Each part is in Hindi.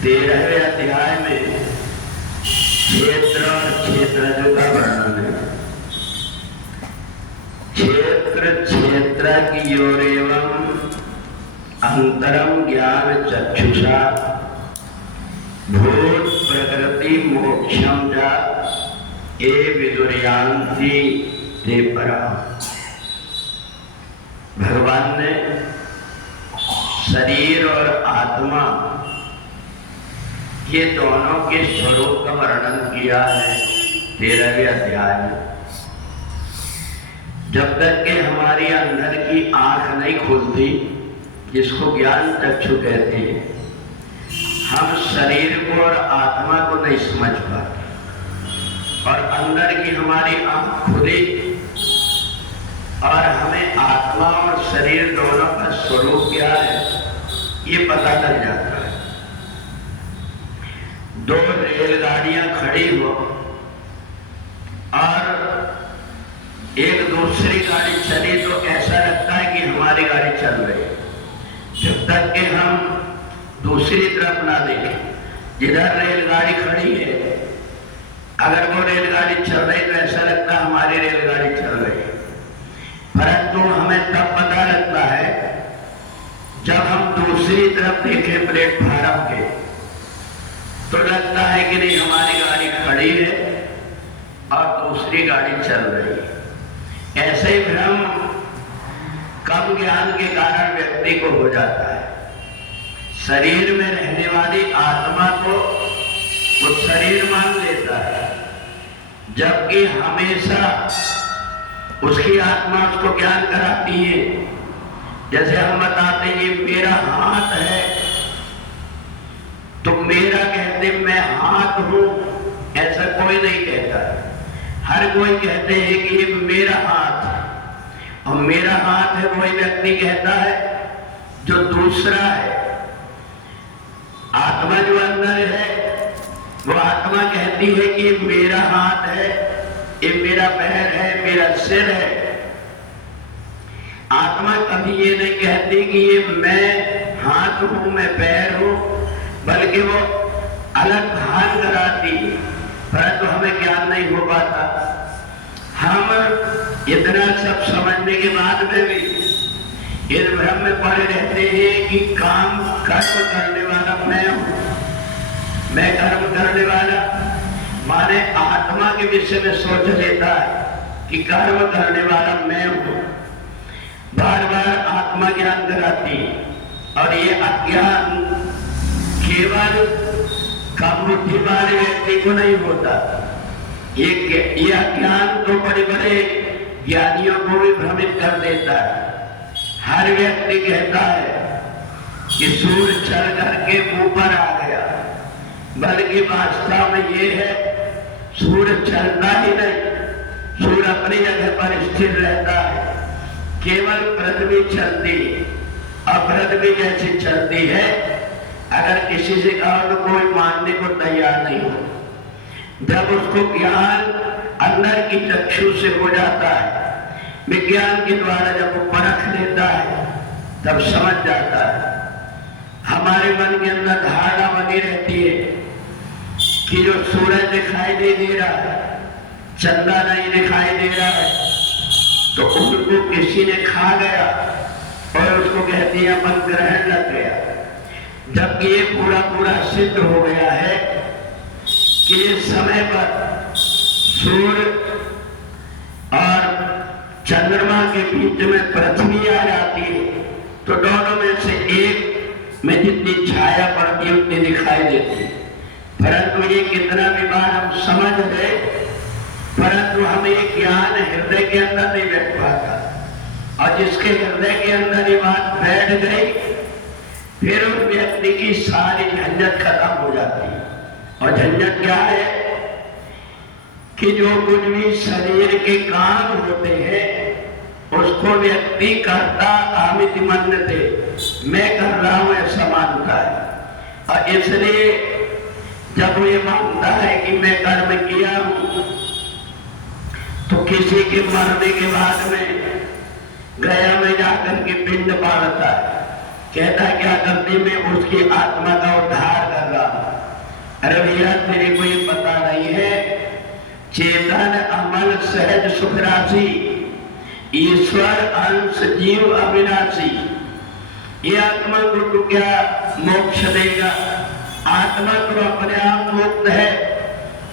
13वें अध्याय में क्षेत्र और क्षेत्रज्ञ का वर्णन है। क्षेत्र क्षेत्र की योरेवं अंतरम ज्ञान चक्षुषा भूत प्रकृति मोक्षम जा ए विदुर्यांति ते परा। भगवान ने शरीर और आत्मा ये दोनों के स्वरूप का वर्णन किया है 13वें अध्याय में। जब तक कि हमारी अंदर की आंख नहीं खुलती, जिसको ज्ञान चक्षु कहते हैं, हम शरीर को और आत्मा को नहीं समझ पाते। और अंदर की हमारी आंख खुली और हमें आत्मा और शरीर दोनों का स्वरूप क्या है ये पता लग जाता है। दो रेलगाड़ियां खड़ी हो और एक दूसरी गाड़ी चली तो ऐसा लगता है कि हमारी गाड़ी चल रही है, जब तक कि हम दूसरी तरफ ना देखें। जिधर रेलगाड़ी खड़ी है, अगर वो रेलगाड़ी चल रही तो ऐसा लगता है हमारी रेलगाड़ी चल रही है। परंतु हमें तब पता लगता है जब हम दूसरी तरफ देखें प्लेटफार्म के, तो लगता है कि नहीं हमारी गाड़ी खड़ी है और दूसरी गाड़ी चल रही है। ऐसे ही भ्रम कम ज्ञान के कारण व्यक्ति को हो जाता है। शरीर में रहने वाली आत्मा को वो शरीर मान लेता है, जबकि हमेशा उसकी आत्मा उसको ज्ञान कराती है। जैसे हम बताते हैं ये मेरा हाथ है, तो मेरा कहते मैं हाथ हूं, ऐसा कोई नहीं कहता। हर कोई कहते हैं कि ये मेरा हाथ है, और मेरा हाथ है वही व्यक्ति कहता है जो दूसरा है। आत्मा जो अंदर है वो आत्मा कहती है कि मेरा हाथ है, ये मेरा पैर है, मेरा सिर है। आत्मा कभी ये नहीं कहती कि ये मैं हाथ हूं, मैं पैर हूं, बल्कि वो अलग भान कराती है। परंतु हमें ज्ञान नहीं हो पाता। हम इतना सब समझने के बाद में भी इस भ्रम में पड़े रहते हैं कि काम कर्म करने वाला मैं हूं, मैं कर्म करने वाला। माने आत्मा के विषय में सोच लेता है कि कर्म करने वाला मैं हूं। बार बार आत्मा ज्ञान कराती है। और ये अज्ञान केवल कम बुद्धि वाले व्यक्ति को नहीं होता, ये अज्ञान तो बड़े बड़े ज्ञानियों को भी भ्रमित कर देता है। हर व्यक्ति कहता है कि सूर्य चल करके ऊपर आ गया, बल्कि वास्तव में ये है सूर्य चलता ही नहीं, सूर्य अपनी जगह पर स्थिर रहता है। केवल पृथ्वी चलती है, और पृथ्वी जैसी चलती है, अगर किसी से कहो तो कोई मानने को तैयार नहीं हो। जब उसको ज्ञान अंदर की चक्षु से हो जाता है, विज्ञान के द्वारा जब वो परख लेता है, तब समझ जाता है। हमारे मन के अंदर धारणा बनी रहती है कि जो सूरज दिखाई नहीं दे रहा है, चंदा नहीं दिखाई दे रहा है, तो उनको किसी ने खा गया और उसको कहते हैं अपन ग्रहण लग गया। जबकि ये पूरा पूरा सिद्ध हो गया है कि इस समय पर सूर्य और चंद्रमा के बीच में पृथ्वी आ जाती है, तो दोनों में से एक में जितनी छाया पड़ती है उतनी दिखाई देती है। परंतु ये कितना भी बार हम समझ गए, परंतु हमें ज्ञान हृदय के अंदर नहीं बैठ पाता। और जिसके हृदय के अंदर ये बात बैठ गई, फिर उस व्यक्ति की सारी झंझट खत्म हो जाती है। और झंझट क्या है कि जो कुछ भी शरीर के काम होते हैं उसको व्यक्ति करता अहमिति मन्यते, मैं कर रहा हूं ऐसा मानता है। और इसलिए जब वो ये मानता है कि मैं कर्म किया हूं, तो किसी के मरने के बाद में गया में जाकर के पिंड बांधता है, कहता है क्या करते मैं उसकी आत्मा का उद्धार कर रहा हूं। अरे भैया तेरे को ये पता नहीं है, चेतन अमल सहज सुख राशि, ईश्वर अंश जीव अविनाशी। ये आत्मा को तो क्या मोक्ष देगा? आत्मा तो अपने आप मुक्त है,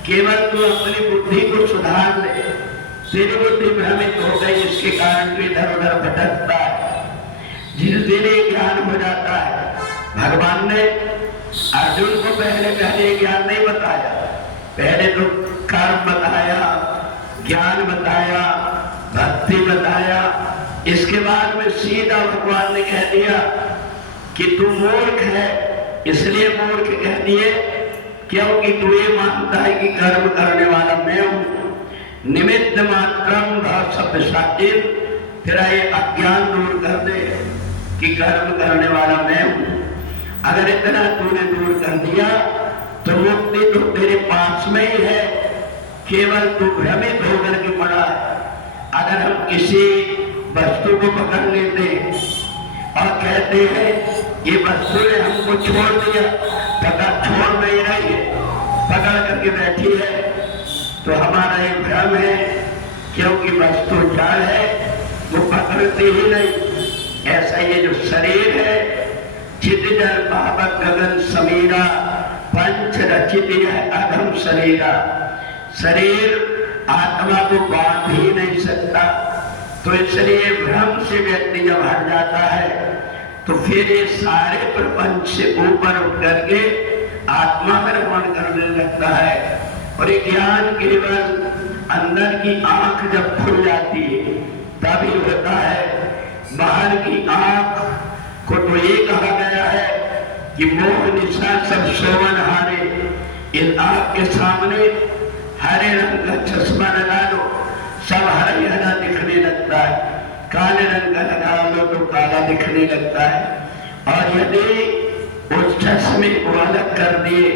केवल तू अपनी बुद्धि को सुधार ले। तेरी बुद्धि भ्रमित हो गई, इसके कारण तू इधर उधर भटकता है। जिस दिन ये ज्ञान हो जाता है, भगवान ने अर्जुन को पहले ज्ञान नहीं बताया, पहले तो कर्म बताया, ज्ञान बताया, भक्ति बताया। इसके बाद में सीधा भगवान ने कह दिया कि तू मूर्ख है। इसलिए मूर्ख कह दिए क्योंकि तू ये मानता है कि कर्म करने वाला मैं हूं। निमित्त मात्रम भाव शब्द साकिब, तेरा ये अज्ञान दूर कर दे कि कर्म करने वाला मैं हूं। अगर इतना तूने दूर कर दिया तो मुक्ति तो तेरे पास में ही है, केवल तू भ्रमित होकर के पड़ा है। अगर हम किसी वस्तु को पकड़ लेते और कहते हैं ये वस्तु ने हमको छोड़ दिया, पकड़ छोड़ नहीं रही है, पकड़ करके बैठी है, तो हमारा ये भ्रम है, क्योंकि वस्तु जड़ है, वो पकड़ती ही नहीं। ऐसा ये जो शरीर है, चित जल पावक गगन समीरा, पंच रचित है अधम शरीरा। शरीर आत्मा को बांध ही नहीं सकता, तो इसलिए भ्रम से व्यक्ति जब हट जाता है तो फिर ये सारे प्रपंच से ऊपर उठ करके आत्मा में रमण करने लगता है। और ये ज्ञान केवल अंदर की आंख जब खुल जाती है तभी होता है। बाहर की आंख को तो ये कहा गया है कि मोह निशा सब सोवन हारे। इन आंख के सामने हरे रंग का चश्मा लगा लो, सब हरा हरा दिखने लगता है, काले रंग का लगा लो तो काला दिखने लगता है। और यदि उस चश्मे को अलग कर दिए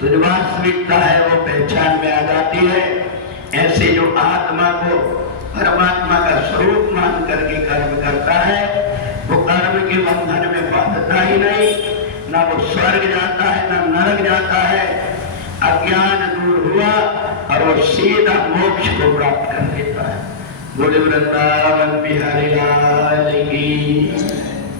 तो जो वास्तविकता है वो पहचान में आ जाती है। ऐसे जो आत्मा को परमात्मा का स्वरूप मान करके कर्म करता है, वो कर्म के बंधन में बांधता ही नहीं, ना वो स्वर्ग जाता है ना नरक जाता है। अज्ञान दूर हुआ और वो सीधा मोक्ष को प्राप्त कर लेता है। बोले वृंदावन बिहारी लाल की।